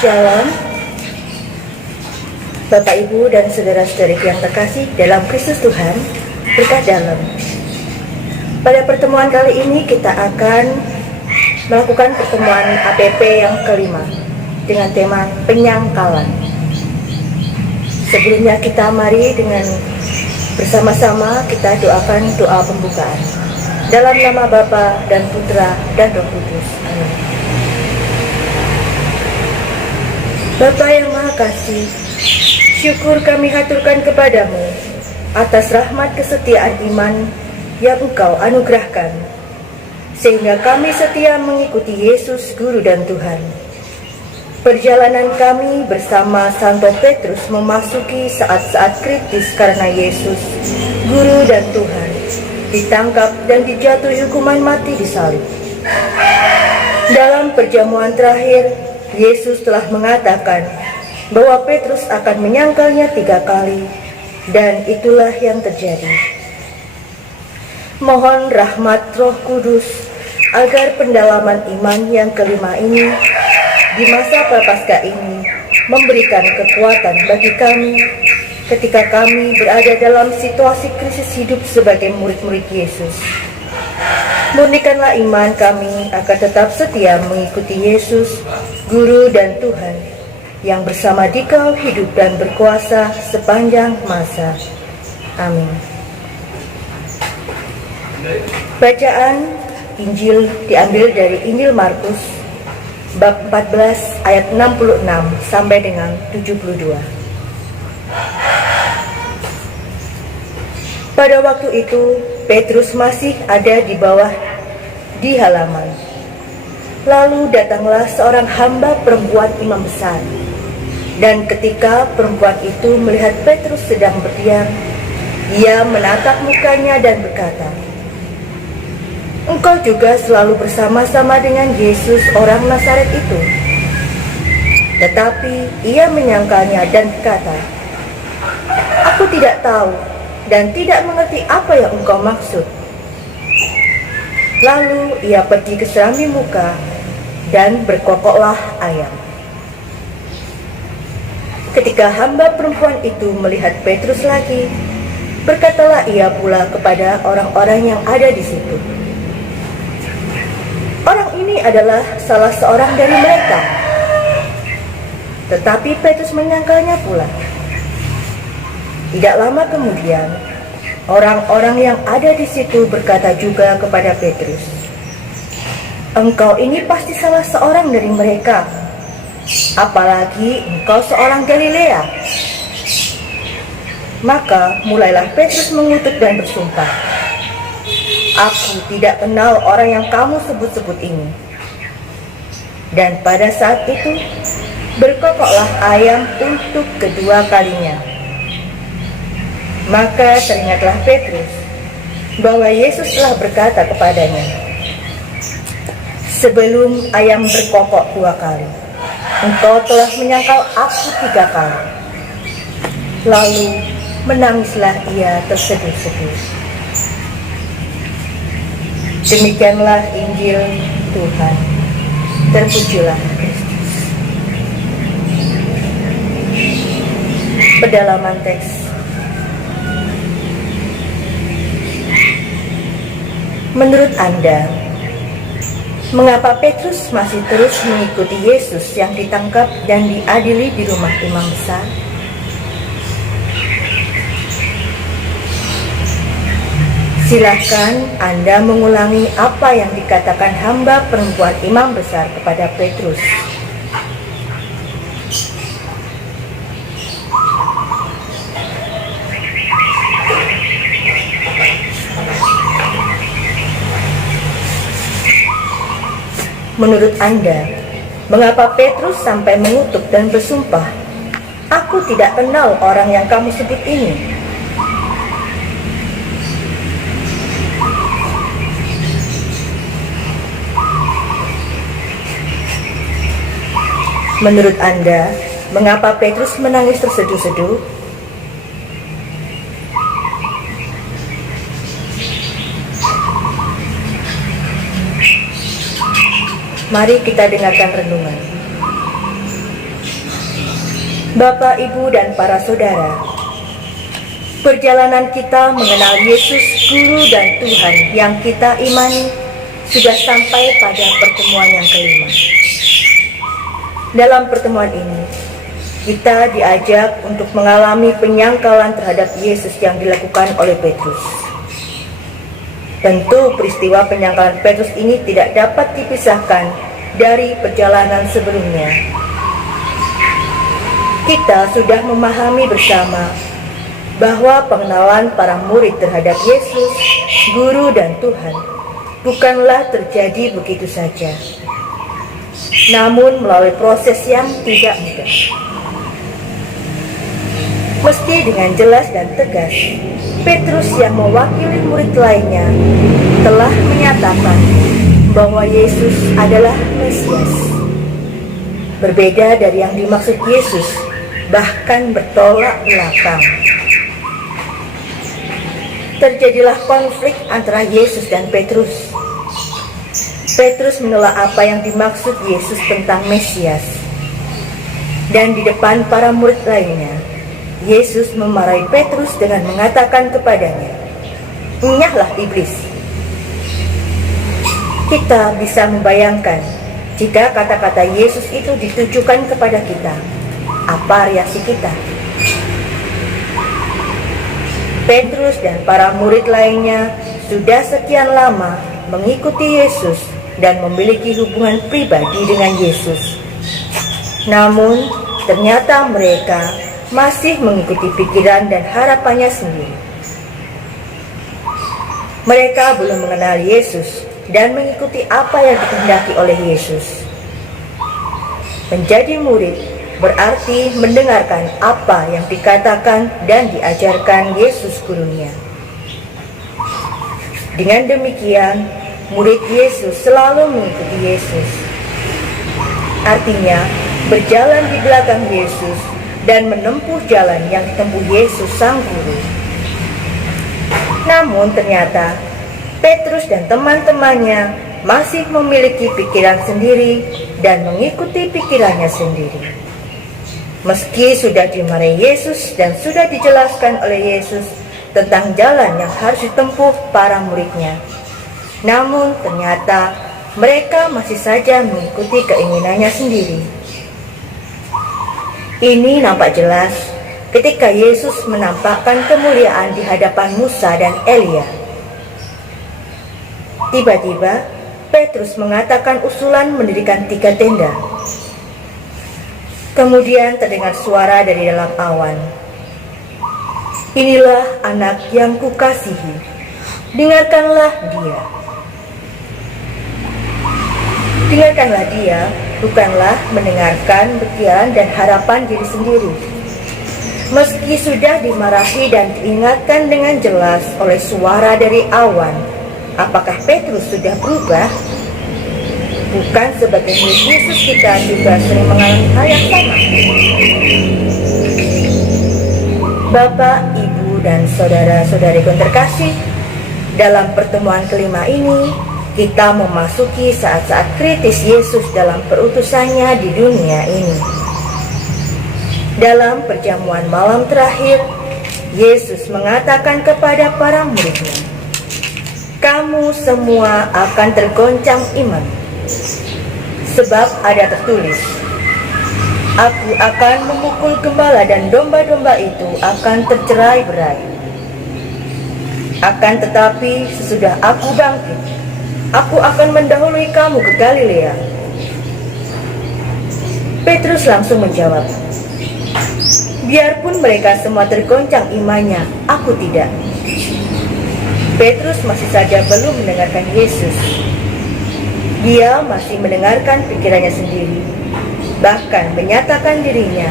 Shalom, Bapak, Ibu, dan saudara-saudari yang terkasih dalam Kristus Tuhan, berkah dalam. Pada pertemuan kali ini kita akan melakukan pertemuan APP yang kelima dengan tema penyangkalan. Sebelumnya kita mari dengan bersama-sama kita doakan doa pembukaan. Dalam nama Bapa dan Putra dan Roh Kudus. Amin. Bapa yang Maha Kasih, syukur kami haturkan kepadamu atas rahmat kesetiaan iman yang Engkau anugerahkan, sehingga kami setia mengikuti Yesus Guru dan Tuhan. Perjalanan kami bersama Santo Petrus memasuki saat-saat kritis karena Yesus, Guru dan Tuhan, ditangkap dan dijatuhi hukuman mati di salib. Dalam perjamuan terakhir, Yesus telah mengatakan bahwa Petrus akan menyangkalnya 3 kali, dan itulah yang terjadi. Mohon rahmat Roh Kudus agar pendalaman iman yang kelima ini di masa Prapaskah ini memberikan kekuatan bagi kami ketika kami berada dalam situasi krisis hidup sebagai murid-murid Yesus. Murnikanlah iman kami agar tetap setia mengikuti Yesus, Guru dan Tuhan, yang bersama Dikau hidup dan berkuasa sepanjang masa. Amin. Bacaan Injil diambil dari Injil Markus, bab 14 ayat 66 sampai dengan 72. Pada waktu itu, Petrus masih ada di halaman. Lalu datanglah seorang hamba perempuan imam besar. Dan ketika perempuan itu melihat Petrus sedang berdiam, ia menatap mukanya dan berkata, "Engkau juga selalu bersama-sama dengan Yesus orang Nazaret itu." Tetapi ia menyangkalnya dan berkata, "Aku tidak tahu dan tidak mengerti apa yang engkau maksud." Lalu ia pergi ke serambi muka dan berkokoklah ayam. Ketika hamba perempuan itu melihat Petrus lagi, berkatalah ia pula kepada orang-orang yang ada di situ, "Orang ini adalah salah seorang dari mereka." Tetapi Petrus menyangkalnya pula. Tidak lama kemudian, orang-orang yang ada di situ berkata juga kepada Petrus, "Engkau ini pasti salah seorang dari mereka, apalagi engkau seorang Galilea." Maka mulailah Petrus mengutuk dan bersumpah, "Aku tidak kenal orang yang kamu sebut-sebut ini." Dan pada saat itu, berkokoklah ayam untuk kedua kalinya. Maka teringatlah Petrus bahwa Yesus telah berkata kepadanya, "Sebelum ayam berkokok 2 kali, engkau telah menyangkal aku 3 kali." Lalu menangislah ia terseduh-seduh. Demikianlah Injil Tuhan. Terpujilah Kristus. Pendalaman teks. Menurut Anda, mengapa Petrus masih terus mengikuti Yesus yang ditangkap dan diadili di rumah imam besar? Silahkan Anda mengulangi apa yang dikatakan hamba perempuan imam besar kepada Petrus. Menurut Anda, mengapa Petrus sampai mengutuk dan bersumpah, "Aku tidak kenal orang yang kamu sebut ini"? Menurut Anda, mengapa Petrus menangis terseduh-seduh? Mari kita dengarkan renungan. Bapak, Ibu, dan para saudara, perjalanan kita mengenal Yesus, Guru dan Tuhan yang kita imani, sudah sampai pada pertemuan yang kelima. Dalam pertemuan ini, kita diajak untuk mengalami penyangkalan terhadap Yesus yang dilakukan oleh Petrus. Tentu peristiwa penyangkalan Petrus ini tidak dapat dipisahkan dari perjalanan sebelumnya. Kita sudah memahami bersama bahwa pengenalan para murid terhadap Yesus, Guru dan Tuhan, bukanlah terjadi begitu saja, namun melalui proses yang tidak mudah. Mesti dengan jelas dan tegas, Petrus yang mewakili murid lainnya telah menyatakan bahwa Yesus adalah Mesias. Berbeda dari yang dimaksud Yesus, bahkan bertolak belakang. Terjadilah konflik antara Yesus dan Petrus. Petrus menolak apa yang dimaksud Yesus tentang Mesias. Dan di depan para murid lainnya, Yesus memarahi Petrus dengan mengatakan kepadanya, "Enyahlah iblis." Kita bisa membayangkan jika kata-kata Yesus itu ditujukan kepada kita, apa reaksi kita? Petrus dan para murid lainnya sudah sekian lama mengikuti Yesus dan memiliki hubungan pribadi dengan Yesus. Namun, ternyata mereka masih mengikuti pikiran dan harapannya sendiri. Mereka belum mengenal Yesus dan mengikuti apa yang dikehendaki oleh Yesus. Menjadi murid berarti mendengarkan apa yang dikatakan dan diajarkan Yesus gurunya. Dengan demikian, murid Yesus selalu mengikuti Yesus. Artinya, berjalan di belakang Yesus dan menempuh jalan yang ditempuh Yesus Sang Guru. Namun ternyata, Petrus dan teman-temannya masih memiliki pikiran sendiri dan mengikuti pikirannya sendiri. Meski sudah dimarahi Yesus dan sudah dijelaskan oleh Yesus tentang jalan yang harus ditempuh para muridnya, namun ternyata mereka masih saja mengikuti keinginannya sendiri. Ini nampak jelas ketika Yesus menampakkan kemuliaan di hadapan Musa dan Elia. Tiba-tiba Petrus mengatakan usulan mendirikan 3 tenda. Kemudian terdengar suara dari dalam awan, "Inilah anak yang kukasihi, dengarkanlah dia." Dengarkanlah dia bukanlah mendengarkan pikiran dan harapan diri sendiri. Meski sudah dimarahi dan diingatkan dengan jelas oleh suara dari awan, apakah Petrus sudah berubah? Bukan sebagai murid Yesus kita juga sering mengalami hal yang sama. Bapak, Ibu, dan saudara-saudariku terkasih, dalam pertemuan kelima ini, kita memasuki saat-saat kritis Yesus dalam perutusannya di dunia ini. Dalam perjamuan malam terakhir, Yesus mengatakan kepada para muridnya, "Kamu semua akan tergoncang iman, sebab ada tertulis, Aku akan memukul gembala dan domba-domba itu akan tercerai-berai. Akan tetapi sesudah aku bangkit, aku akan mendahului kamu ke Galilea." Petrus langsung menjawab, "Biarpun mereka semua tergoncang imannya, aku tidak." Petrus masih saja belum mendengarkan Yesus. Dia masih mendengarkan pikirannya sendiri, bahkan menyatakan dirinya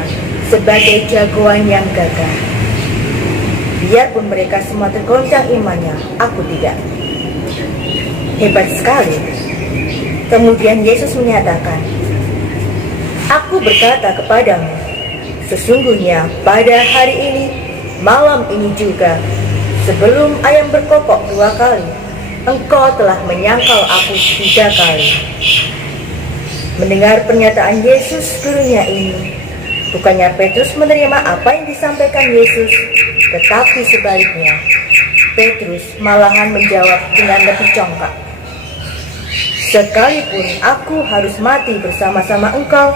sebagai jagoan yang gagah. "Biarpun mereka semua tergoncang imannya, aku tidak." Hebat sekali. Kemudian Yesus menyatakan, "Aku berkata kepadamu, sesungguhnya pada hari ini, malam ini juga, sebelum ayam berkokok 2 kali, engkau telah menyangkal aku 3 kali." Mendengar pernyataan Yesus gurunya ini, Bukannya Petrus menerima apa yang disampaikan Yesus, tetapi sebaliknya, Petrus malahan menjawab dengan lebih congkak. "Sekalipun aku harus mati bersama-sama engkau,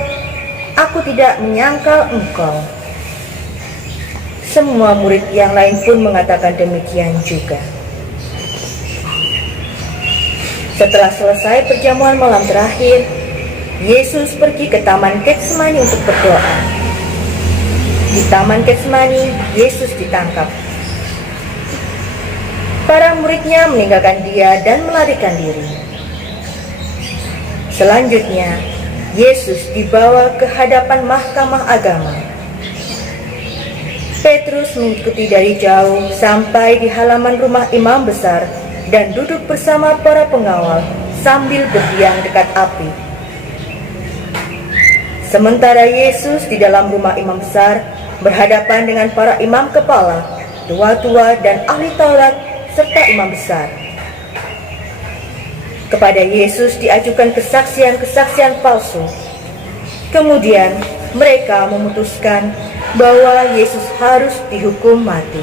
aku tidak menyangkal engkau." Semua murid yang lain pun mengatakan demikian juga. Setelah selesai perjamuan malam terakhir, Yesus pergi ke Taman Getsemani untuk berdoa. Di Taman Getsemani, Yesus ditangkap. Para muridnya meninggalkan dia dan melarikan diri. Selanjutnya, Yesus dibawa ke hadapan mahkamah agama. Petrus mengikuti dari jauh sampai di halaman rumah imam besar dan duduk bersama para pengawal sambil berdiam dekat api. Sementara Yesus di dalam rumah imam besar berhadapan dengan para imam kepala, tua-tua dan ahli Taurat serta imam besar. Kepada Yesus diajukan kesaksian-kesaksian palsu. Kemudian mereka memutuskan bahwa Yesus harus dihukum mati.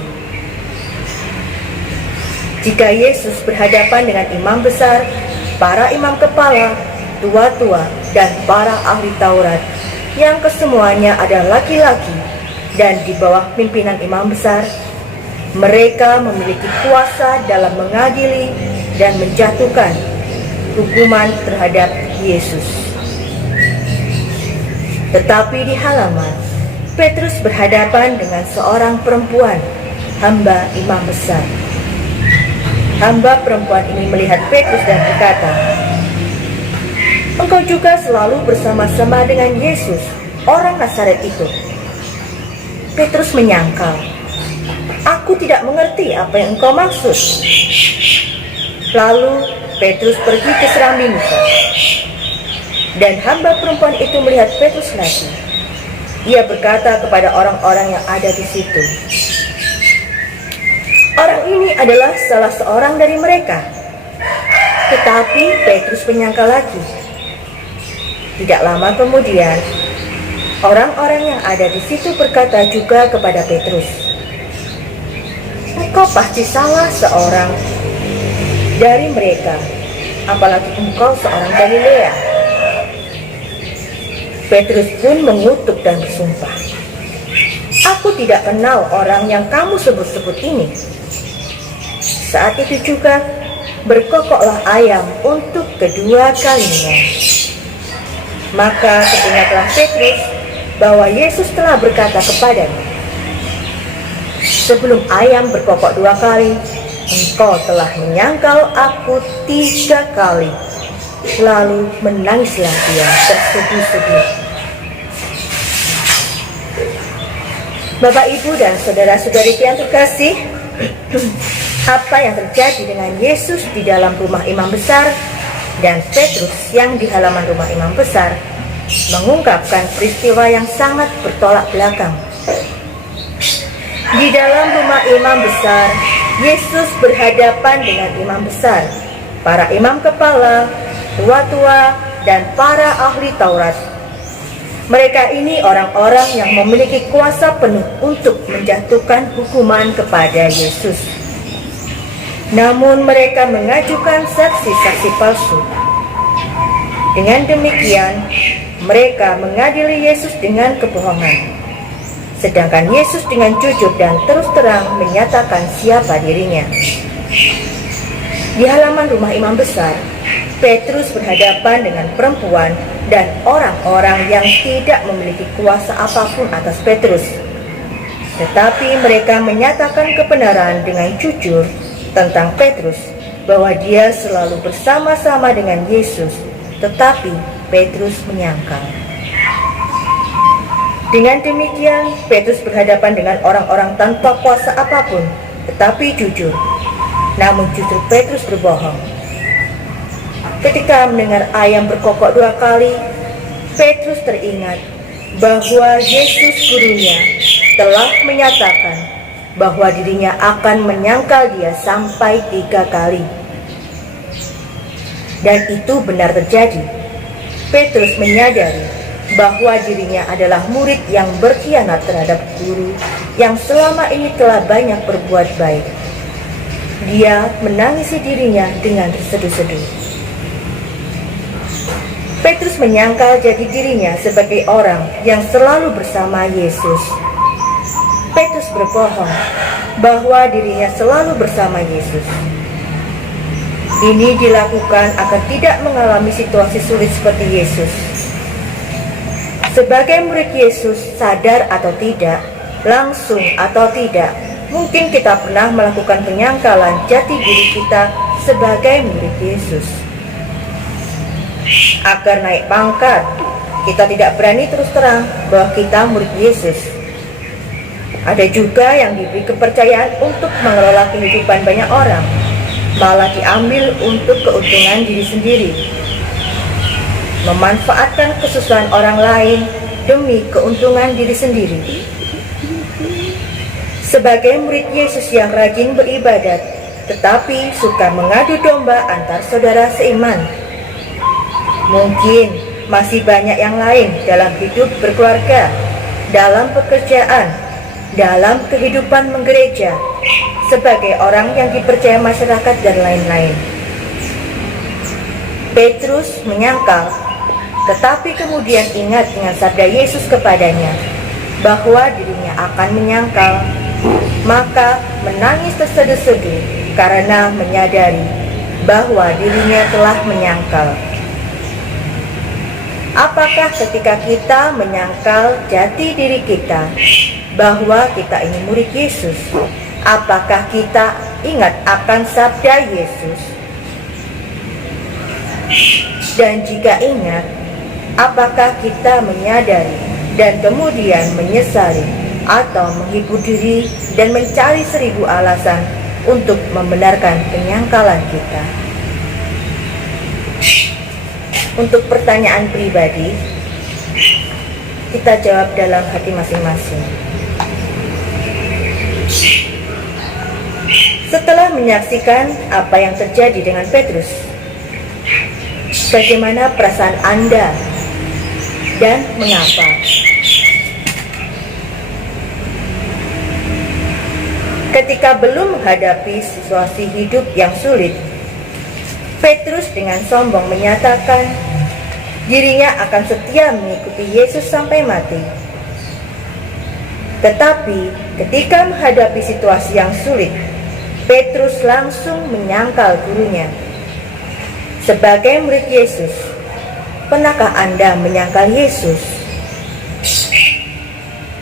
Jika Yesus berhadapan dengan imam besar, para imam kepala, tua-tua, dan para ahli Taurat, yang kesemuanya adalah laki-laki dan di bawah pimpinan imam besar, mereka memiliki kuasa dalam mengadili dan menjatuhkan hukuman terhadap Yesus. Tetapi di halaman, Petrus berhadapan dengan seorang perempuan, hamba imam besar. Hamba perempuan ini melihat Petrus dan berkata, "Engkau juga selalu bersama-sama dengan Yesus, orang Nazaret itu." Petrus menyangkal, "Aku tidak mengerti apa yang engkau maksud." Lalu Petrus pergi ke serambi muka. Dan hamba perempuan itu melihat Petrus lagi. Ia berkata kepada orang-orang yang ada di situ, "Orang ini adalah salah seorang dari mereka." Tetapi Petrus menyangkal lagi. Tidak lama kemudian, orang-orang yang ada di situ berkata juga kepada Petrus, "Engkau pasti salah seorang dari mereka, apalagi engkau seorang Galilea." Petrus pun mengutuk dan bersumpah, "Aku tidak kenal orang yang kamu sebut-sebut ini." Saat itu juga berkokoklah ayam untuk kedua kalinya. Maka teringatlah Petrus bahwa Yesus telah berkata kepadanya, "Sebelum ayam berkokok 2 kali, engkau telah menyangkal aku 3 kali." Lalu menangislah dia tersedih-sedih. Bapak, Ibu, dan saudara-saudari yang terkasih, apa yang terjadi dengan Yesus di dalam rumah imam besar dan Petrus yang di halaman rumah imam besar mengungkapkan peristiwa yang sangat bertolak belakang. Di dalam rumah imam besar, Yesus berhadapan dengan imam besar, para imam kepala, tua-tua, dan para ahli Taurat. Mereka ini orang-orang yang memiliki kuasa penuh untuk menjatuhkan hukuman kepada Yesus. Namun mereka mengajukan saksi-saksi palsu. Dengan demikian, mereka mengadili Yesus dengan kebohongan. Sedangkan Yesus dengan jujur dan terus terang menyatakan siapa dirinya. Di halaman rumah imam besar, Petrus berhadapan dengan perempuan dan orang-orang yang tidak memiliki kuasa apapun atas Petrus. Tetapi mereka menyatakan kebenaran dengan jujur tentang Petrus, bahwa dia selalu bersama-sama dengan Yesus, tetapi Petrus menyangkal. Dengan demikian, Petrus berhadapan dengan orang-orang tanpa kuasa apapun, tetapi jujur. Namun justru Petrus berbohong. Ketika mendengar ayam berkokok 2 kali, Petrus teringat bahwa Yesus gurunya telah menyatakan bahwa dirinya akan menyangkal dia sampai 3 kali. Dan itu benar terjadi. Petrus menyadari bahwa dirinya adalah murid yang berkhianat terhadap guru yang selama ini telah banyak berbuat baik. Dia menangisi dirinya dengan terseduh-seduh. Petrus menyangkal jati dirinya sebagai orang yang selalu bersama Yesus. Petrus berbohong bahwa dirinya selalu bersama Yesus. Ini dilakukan agar tidak mengalami situasi sulit seperti Yesus. Sebagai murid Yesus, sadar atau tidak, langsung atau tidak, mungkin kita pernah melakukan penyangkalan jati diri kita sebagai murid Yesus. Agar naik pangkat, kita tidak berani terus terang bahwa kita murid Yesus. Ada juga yang diberi kepercayaan untuk mengelola kehidupan banyak orang, malah diambil untuk keuntungan diri sendiri. Memanfaatkan kesusahan orang lain demi keuntungan diri sendiri. Sebagai murid Yesus yang rajin beribadat, tetapi suka mengadu domba antar saudara seiman. Mungkin masih banyak yang lain dalam hidup berkeluarga, dalam pekerjaan, dalam kehidupan menggereja, sebagai orang yang dipercaya masyarakat dan lain-lain. Petrus menyangkal, tetapi kemudian ingat dengan sabda Yesus kepadanya bahwa dirinya akan menyangkal, maka menangis terseduh-seduh karena menyadari bahwa dirinya telah menyangkal. Apakah ketika kita menyangkal jati diri kita bahwa kita ini murid Yesus, apakah kita ingat akan sabda Yesus? Dan jika ingat, apakah kita menyadari dan kemudian menyesali atau menghibur diri dan mencari 1000 alasan untuk membenarkan penyangkalan kita? Untuk pertanyaan pribadi, kita jawab dalam hati masing-masing. Setelah menyaksikan apa yang terjadi dengan Petrus, bagaimana perasaan Anda dan mengapa? Ketika belum menghadapi situasi hidup yang sulit, Petrus dengan sombong menyatakan dirinya akan setia mengikuti Yesus sampai mati. Tetapi ketika menghadapi situasi yang sulit, Petrus langsung menyangkal gurunya. Sebagai murid Yesus, pernahkah Anda menyangkal Yesus?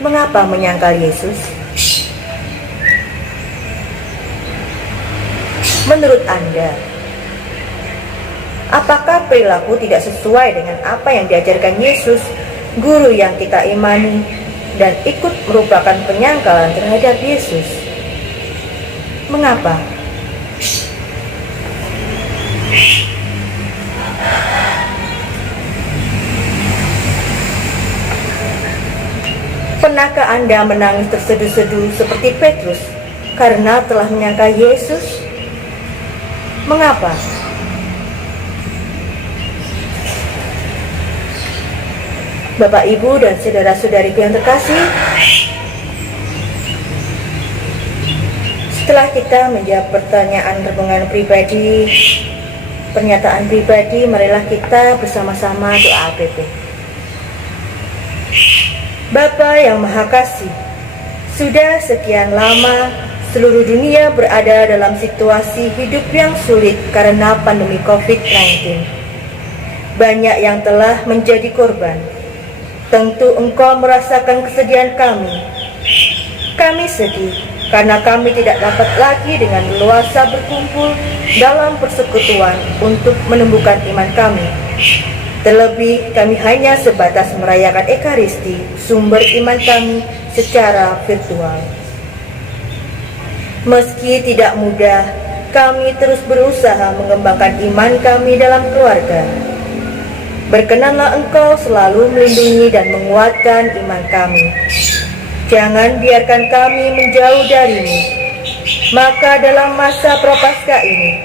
Mengapa menyangkal Yesus? Menurut Anda, apakah perilaku tidak sesuai dengan apa yang diajarkan Yesus, guru yang kita imani, dan ikut merupakan penyangkalan terhadap Yesus? Mengapa? Pernahkah Anda menangis terseduh-seduh seperti Petrus karena telah menyangkal Yesus? Mengapa? Bapak, Ibu, dan saudara-saudariku yang terkasih, setelah kita menjawab pertanyaan renungan pribadi, pernyataan pribadi, marilah kita bersama-sama doa APP. Bapa yang Maha Kasih, sudah sekian lama seluruh dunia berada dalam situasi hidup yang sulit karena pandemi COVID-19. Banyak yang telah menjadi korban. Tentu Engkau merasakan kesedihan kami. Kami sedih karena kami tidak dapat lagi dengan leluasa berkumpul dalam persekutuan untuk menumbuhkan iman kami. Terlebih kami hanya sebatas merayakan Ekaristi, sumber iman kami, secara virtual. Meski tidak mudah, kami terus berusaha mengembangkan iman kami dalam keluarga. Berkenanlah Engkau selalu melindungi dan menguatkan iman kami. Jangan biarkan kami menjauh dari-Mu. Maka dalam masa Prapaskah ini,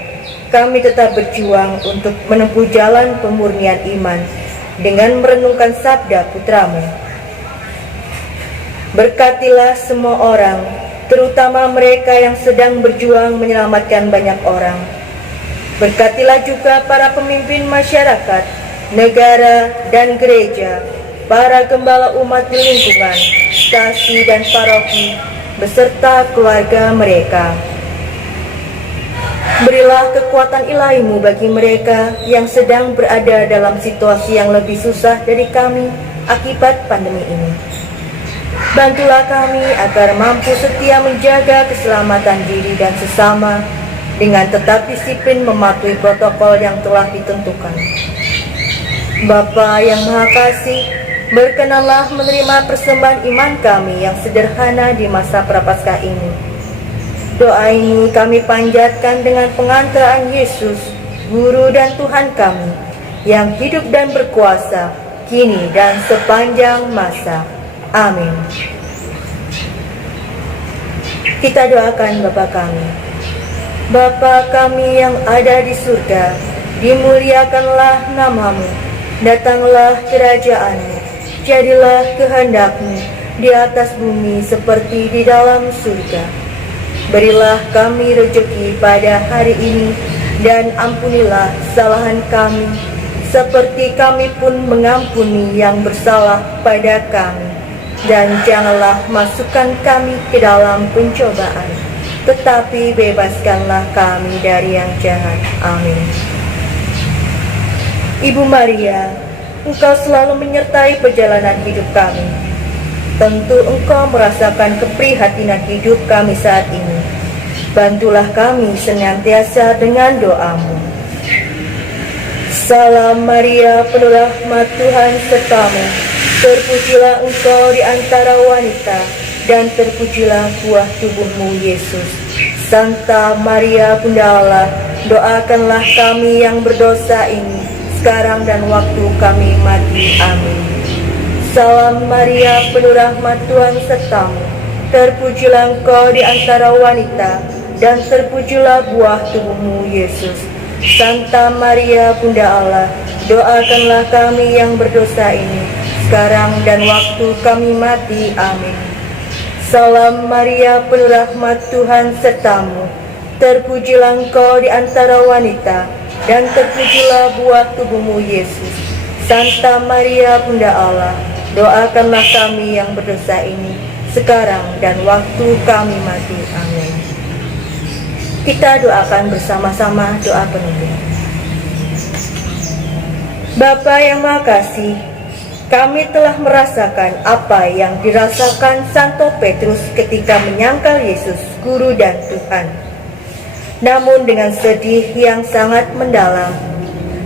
kami tetap berjuang untuk menempuh jalan pemurnian iman dengan merenungkan sabda putramu. Berkatilah semua orang, terutama mereka yang sedang berjuang menyelamatkan banyak orang. Berkatilah juga para pemimpin masyarakat, negara, dan gereja, para gembala umat di lingkungan, stasi dan paroki, beserta keluarga mereka. Berilah kekuatan ilahi-Mu bagi mereka yang sedang berada dalam situasi yang lebih susah dari kami akibat pandemi ini. Bantulah kami agar mampu setia menjaga keselamatan diri dan sesama dengan tetap disiplin mematuhi protokol yang telah ditentukan. Bapa yang Maha Kasih, berkenanlah menerima persembahan iman kami yang sederhana di masa Prapaskah ini. Doa ini kami panjatkan dengan pengantaraan Yesus, Guru dan Tuhan kami, yang hidup dan berkuasa, kini dan sepanjang masa. Amin. Kita doakan Bapa kami. Bapa kami yang ada di surga, dimuliakanlah nama-Mu, datanglah kerajaan-Mu, jadilah kehendak-Mu di atas bumi seperti di dalam surga. Berilah kami rezeki pada hari ini, dan ampunilah kesalahan kami, seperti kami pun mengampuni yang bersalah pada kami. Dan janganlah masukkan kami ke dalam pencobaan, tetapi bebaskanlah kami dari yang jahat. Amin. Ibu Maria, Engkau selalu menyertai perjalanan hidup kami. Tentu Engkau merasakan keprihatinan hidup kami saat ini. Bantulah kami senantiasa dengan doa-Mu. Salam Maria, penuh rahmat, Tuhan sertamu. Terpujilah Engkau di antara wanita, dan terpujilah buah tubuh-Mu, Yesus. Santa Maria, Bunda Allah, doakanlah kami yang berdosa ini, sekarang dan waktu kami mati. Amin. Salam Maria, penuh rahmat, Tuhan sertamu. Terpujilah Engkau di antara wanita, dan terpujilah buah tubuh-Mu, Yesus. Santa Maria, Bunda Allah, doakanlah kami yang berdosa ini, sekarang dan waktu kami mati. Amin. Salam Maria, penuh rahmat, Tuhan sertamu. Terpujilah Engkau di antara wanita, dan terpujilah buah tubuh-Mu, Yesus. Santa Maria, Bunda Allah, doakanlah kami yang berdosa ini, sekarang dan waktu kami mati. Amin. Kita doakan bersama-sama doa penutup. Bapa yang Maha Kasih, kami telah merasakan apa yang dirasakan Santo Petrus ketika menyangkal Yesus, Guru dan Tuhan. Namun dengan sedih yang sangat mendalam,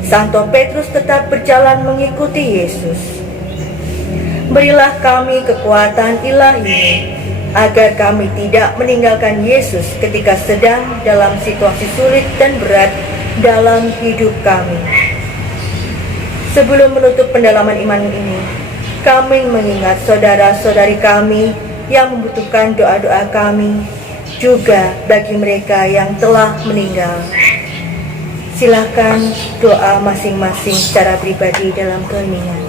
Santo Petrus tetap berjalan mengikuti Yesus. Berilah kami kekuatan ilahi agar kami tidak meninggalkan Yesus ketika sedang dalam situasi sulit dan berat dalam hidup kami. Sebelum menutup pendalaman iman ini, kami mengingat saudara-saudari kami yang membutuhkan doa-doa kami, juga bagi mereka yang telah meninggal. Silakan doa masing-masing secara pribadi dalam keheningan.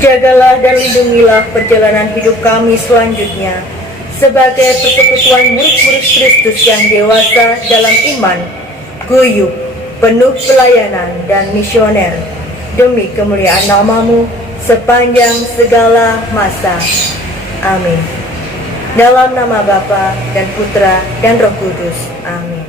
Jagalah dan lindungilah perjalanan hidup kami selanjutnya sebagai persekutuan murid-murid Kristus yang dewasa dalam iman, guyup, penuh pelayanan dan misioner, demi kemuliaan nama-Mu sepanjang segala masa. Amin. Dalam nama Bapa dan Putra dan Roh Kudus. Amin.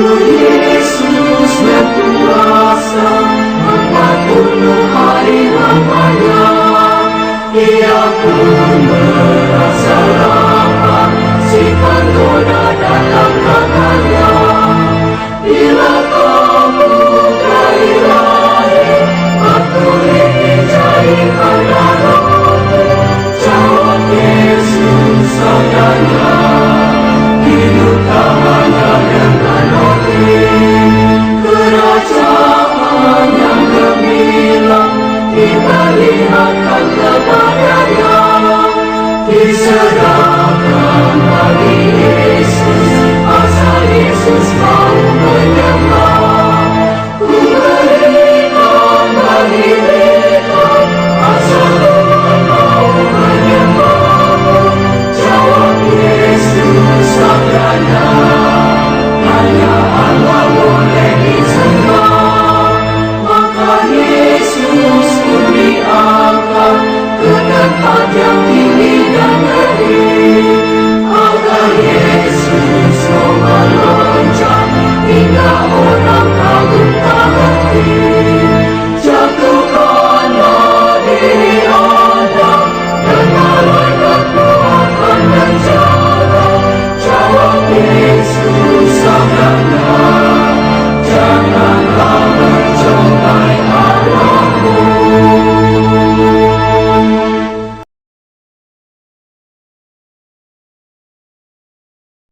Yesus berkuasa membunuh hari lamanya. Ia pun merasa